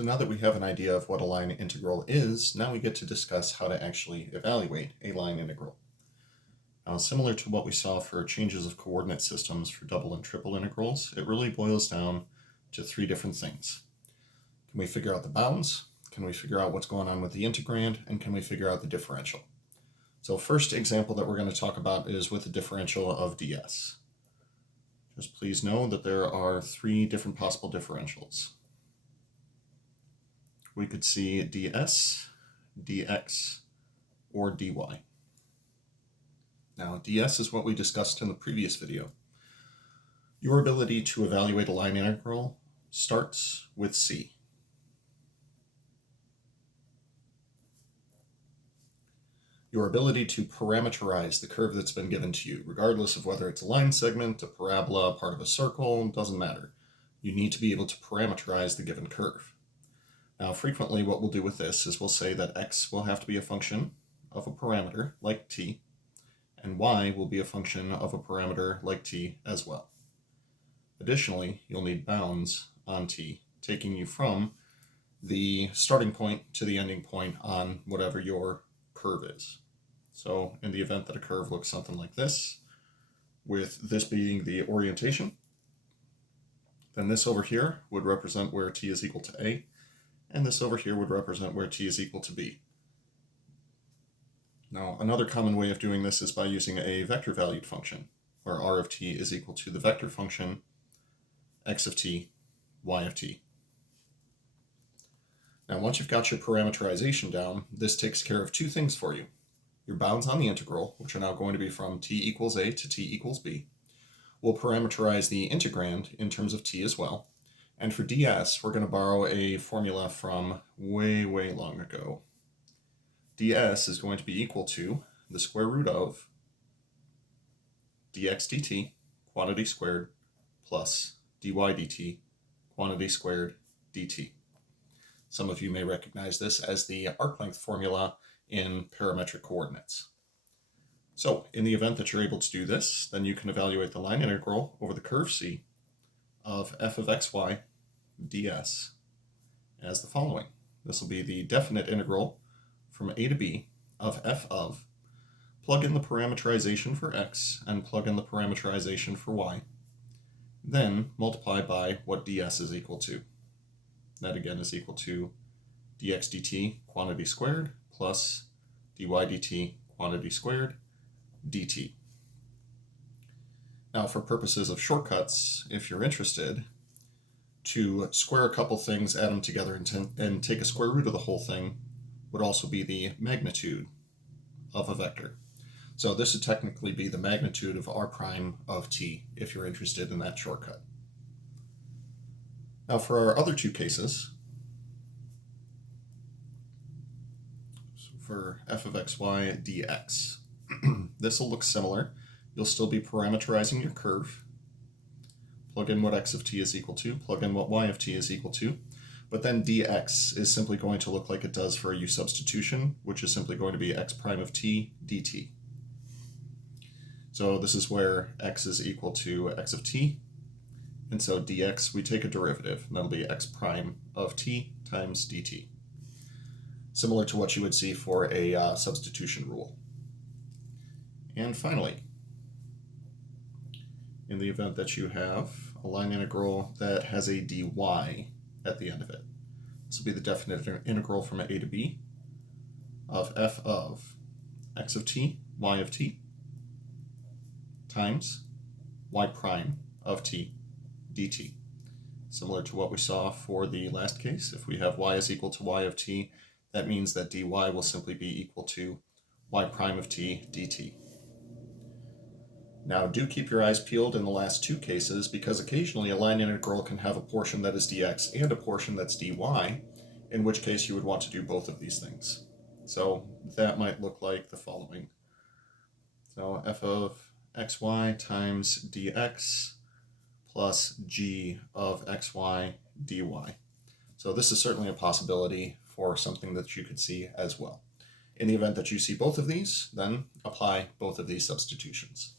So now that we have an idea of what a line integral is, now we get to discuss how to actually evaluate a line integral. Now, similar to what we saw for changes of coordinate systems for double and triple integrals, it really boils down to three different things. Can we figure out the bounds? Can we figure out what's going on with the integrand? And can we figure out the differential? So first example that we're going to talk about is with the differential of ds. Just please know that there are three different possible differentials. We could see ds, dx, or dy. Now, ds is what we discussed in the previous video. Your ability to evaluate a line integral starts with c. Your ability to parameterize the curve that's been given to you, regardless of whether it's a line segment, a parabola, part of a circle, doesn't matter. You need to be able to parameterize the given curve. Now, frequently what we'll do with this is we'll say that x will have to be a function of a parameter like t, and y will be a function of a parameter like t as well. Additionally, you'll need bounds on t, taking you from the starting point to the ending point on whatever your curve is. So in the event that a curve looks something like this, with this being the orientation, then this over here would represent where t is equal to a, and this over here would represent where t is equal to b. Now, another common way of doing this is by using a vector valued function, where r of t is equal to the vector function x of t, y of t. Now, once you've got your parameterization down, this takes care of two things for you. Your bounds on the integral, which are now going to be from t equals a to t equals b. We'll parameterize the integrand in terms of t as well. And for ds, we're going to borrow a formula from way long ago. ds is going to be equal to the square root of dx dt, quantity squared, plus dy dt, quantity squared, dt. Some of you may recognize this as the arc length formula in parametric coordinates. So in the event that you're able to do this, then you can evaluate the line integral over the curve c of f of xy ds as the following. This will be the definite integral from a to b of f of, plug in the parameterization for x and plug in the parameterization for y, then multiply by what ds is equal to. That again is equal to dx dt quantity squared plus dy dt quantity squared dt. Now, for purposes of shortcuts, if you're interested, to square a couple things, add them together, and take a square root of the whole thing would also be the magnitude of a vector. So this would technically be the magnitude of r prime of t, if you're interested in that shortcut. Now, for our other two cases, so for f of xy dx, this will look similar. You'll still be parameterizing your curve. Plug in what x of t is equal to, plug in what y of t is equal to, but then dx is simply going to look like it does for a u substitution, which is simply going to be x prime of t dt. So this is where x is equal to x of t, and so dx, we take a derivative, and that'll be x prime of t times dt. Similar to what you would see for a substitution rule. And finally, in the event that you have a line integral that has a dy at the end of it, this will be the definite integral from a to b of f of x of t, y of t, times y prime of t dt. Similar to what we saw for the last case, if we have y is equal to y of t, that means that dy will simply be equal to y prime of t dt. Now, do keep your eyes peeled in the last two cases, because occasionally a line integral can have a portion that is dx and a portion that's dy, in which case you would want to do both of these things. So that might look like the following. So f of xy times dx plus g of xy dy. So this is certainly a possibility for something that you could see as well. In the event that you see both of these, then apply both of these substitutions.